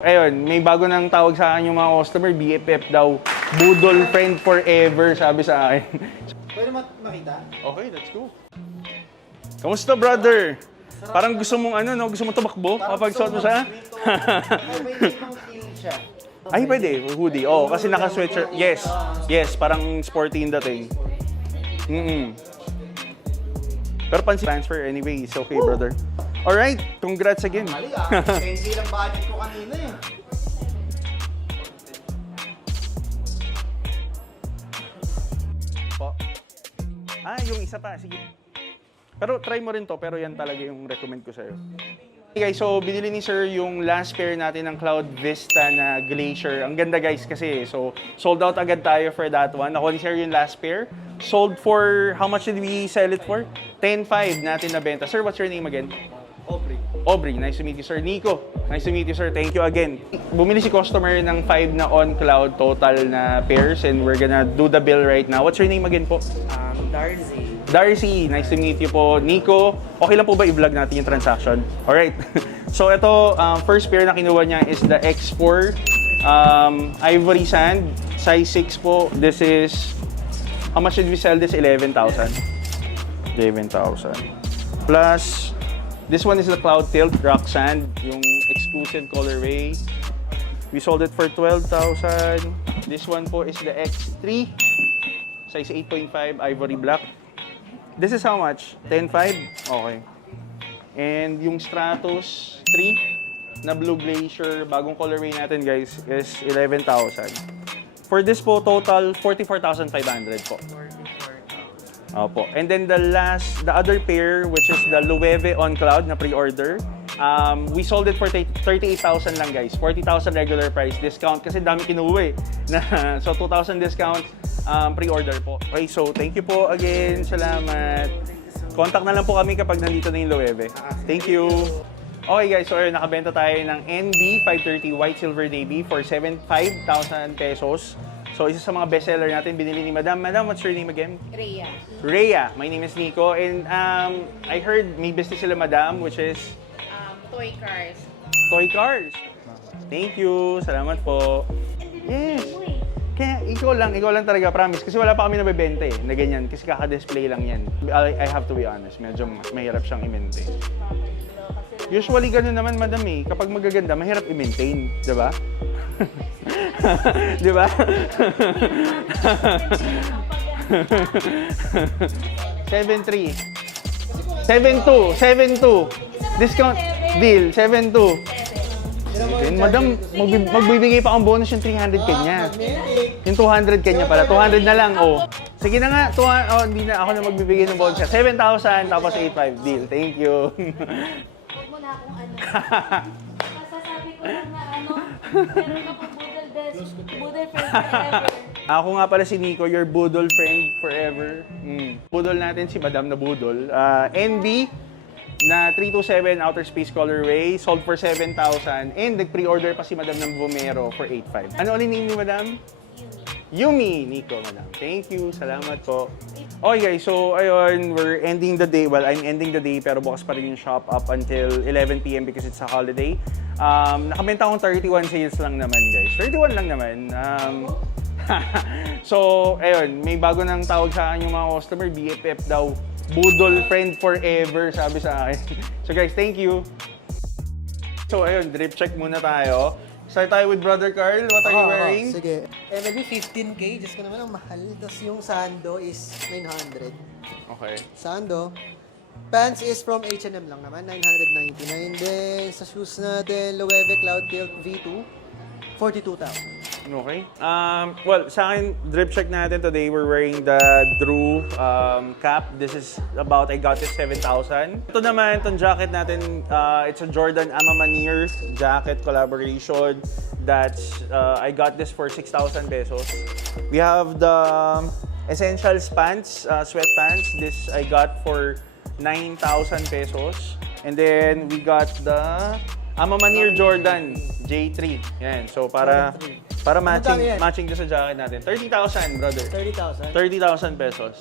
Ayun, may bago nang tawag sa akin yung mga customer, BFF daw. Budol friend forever, sabi sa akin. Pwede makita? Okay, let's go. Kamusta, brother? Parang gusto mong ano, no? Gusto mong tumakbo kapag suot mo siya? May ibang feel siya. Ay, pwede. Hoodie. Oh, kasi naka-sweatshirt. Yes. Yes, parang sporty yung dating. Pero pansin transfer anyway. It's okay, brother. Alright, congrats again. Mali ah. 10K lang budget ko kanina eh. Po. Yung isa pa. Sige. Pero try mo rin to, pero yan talaga yung recommend ko sa'yo. Okay guys, so binili ni Sir yung last pair natin ng Cloud Vista na Glacier. Ang ganda guys kasi. So, sold out agad tayo for that one. Nakuha ni Sir yung last pair. Sold for, how much did we sell it for? 10.5 natin na benta. Sir, what's your name again? Aubrey, nice to meet you, Sir. Nico, nice to meet you, Sir. Thank you again. Bumili si customer ng 5 na on-cloud total na pairs and we're gonna do the bill right now. What's your name again po? Darcy, nice to meet you po. Nico, okay lang po ba i-vlog natin yung transaction? Alright. So ito, first pair na kinuha niya is the X4 Ivory Sand, size 6 po. This is, how much did we sell this? 11,000. 11,000. Plus, this one is the Cloud Tilt Rock Sand, yung exclusive colorway. We sold it for 12,000. This one po is the X3, size 8.5 Ivory Black. This is how much? 10.5? Okay. And yung Stratos 3 na Blue Glacier, bagong colorway natin guys, is 11,000. For this po, total 44,500 po. Opo. And then the other pair, which is the Loewe on Cloud na pre-order, we sold it for 38,000 lang guys. 40,000 regular price discount kasi dami kinuha eh. So 2,000 discount pre-order po. Okay, so thank you po again. Salamat. Contact na lang po kami kapag nandito na yung Loewe. Thank you. Okay guys, so ayun, nakabenta tayo ng NB 530 White Silver Navy for 5,000 pesos. So, isa sa mga bestseller natin, binili ni Madam. Madam, what's your name again? Rhea. Rhea. My name is Nico. And I heard may business sila, Madam, which is? Toy cars. Toy cars. Thank you. Salamat po. Yes. Kaya ikaw lang talaga, promise. Kasi wala pa kami nabibenta eh, na ganyan. Kasi kaka-display lang yan. I have to be honest, medyo mahirap siyang i-maintain. Usually, ganun naman, Madam eh. Kapag magaganda, mahirap i-maintain. Diba? Di ba? 7.3 7.2 discount deal 7.2. Madam, magbibigay pa akong bonus yung 300 kanya. Yung 200 kanya pala. 200 na lang, oh. Sige na nga, hindi na ako na magbibigay ng bonus. 7,000 tapos 8.5 deal. Thank you. Huwag mo na akong ano. Sasasabi ko lang na ano, meron ka pong Budol friend forever. Ako nga pala si Nico, your Budol friend forever. Budol natin si Madam na Budol. NB na 327 Outer Space colorway, sold for 7,000. And nag-pre-order pa si Madam ng Vomero for 8,500. Ano ulit name ni Madam? Yumi. Nico, Madam. Thank you. Salamat po. Okay guys, so ayun, we're ending the day. Well, I'm ending the day pero bukas pa rin yung shop up until 11 p.m. because it's a holiday. Nakabenta akong 31 sales lang naman guys. 31 lang naman. So, ayun, may bago nang tawag sa akin yung mga customer, BFF daw. Budol friend forever, sabi sa akin. So guys, thank you. So ayun, drip check muna tayo. Start tayo with Brother Carl. What are you wearing? Sige. Maybe 15K. Diyos ko naman, ang mahal. Tapos yung sando is 900. Okay. Sando. Pants is from H&M lang naman, 999. Then, sa shoes natin, Loewe Cloud Tilt V2, 42,000. Okay. Well, sa akin, drip check natin today, we're wearing the Drew cap. This is about, I got this 7,000. Ito naman, itong jacket natin, it's a Jordan Amamanier jacket collaboration. That's, I got this for 6,000 pesos. We have the Essentials pants, sweatpants. This I got for 9,000 pesos. And then, we got the Amamanier Jordan J3. Yan. So, para matching doon sa jacket natin. 30,000, brother. 30,000? 30,000 pesos.